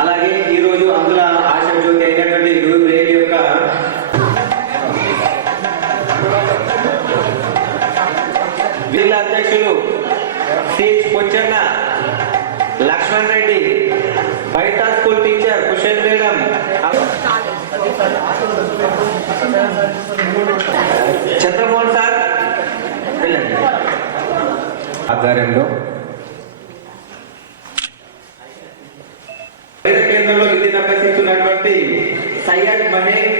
అలాగే ఈరోజు అందులో ఆశ జ్యోతి అయినటువంటి రూమ్ రేల్ యొక్క వీళ్ళ అధ్యక్షులు సిహెచ్ పొచ్చన్న లక్ష్మణ్ రెడ్డి బయట ఆధ్వర్యంలో కేంద్రంలో విధి అభ్యసిస్తున్నటువంటి సయ్యద్ మహేష్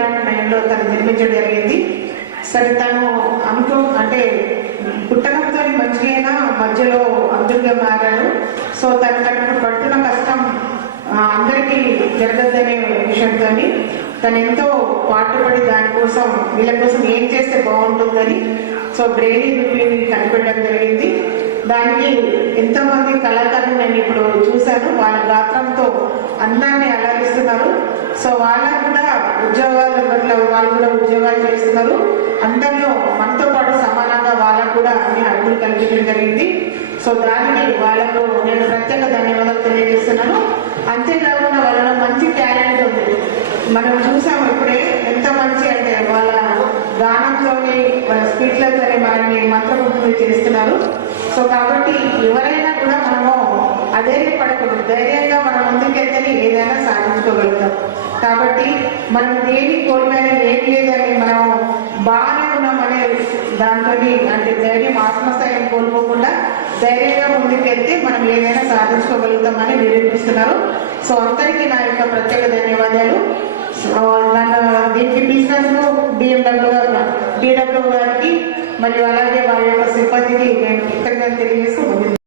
నాట్ నైన్లో తను నిర్మించడం జరిగింది. సరే తను అనుకో అంటే పుట్టకంతో మంచిగా మధ్యలో అందుగా మారాడు. సో తను తనకు పడుతున్న కష్టం అందరికీ జరగద్దనే విషయంతో తను ఎంతో పాటుపడి దానికోసం వీళ్ళ కోసం ఏం చేస్తే బాగుంటుందని సో బ్రెయిన్ రివ్యూని కనిపెట్టడం జరిగింది. దానికి ఎంతోమంది కళాకారులు నేను ఇప్పుడు చూశాను. వాళ్ళ గాత్రంతో అందాన్ని అలరిస్తున్నారు సో వాళ్ళకు కూడా ఉద్యోగాలు పట్ల వాళ్ళు కూడా ఉద్యోగాలు చేస్తున్నారు. అందరిలో మనతో పాటు సమానంగా వాళ్ళకు కూడా అన్ని హక్కులు కల్పించడం జరిగింది. సో దానికి వాళ్ళకు నేను ప్రత్యేక ధన్యవాదాలు తెలియజేస్తున్నాను. అంతేకాకుండా వాళ్ళలో మంచి టాలెంట్ ఉంది. మనం చూసాము ఇప్పుడే ఎంత మంచి అంటే వాళ్ళ గానంతోని వాళ్ళ స్పీచ్లతోని మనల్ని మంత్రముగ్ధులు చేస్తున్నారు. సో కాబట్టి ఎవరైనా కూడా మనము అదే పడకూడదు ధైర్యంగా మనం ముందుకెళ్తేనే ఏదైనా సాధించుకోగలుగుతాం. కాబట్టి మనం దేని కోల్పోయినా ఏం లేదని మనం బాగానే ఉన్నామనే దాంతో అంటే ధైర్యం ఆత్మస్థాయిని కోల్పోకుండా ధైర్యంగా ముందుకెళ్తే మనం ఏదైనా సాధించుకోగలుగుతామని నిరూపిస్తున్నారు. సో అందరికీ నా యొక్క ప్రత్యేక ధన్యవాదాలు. నన్ను దీనికి బిజినెస్ బిఎండబ్ల్యూ గారు బిడబ్ల్యూ గారికి మరియు అలాగే వారి యొక్క సిబ్బందికి నేను కృతజ్ఞత తెలియజేస్తూ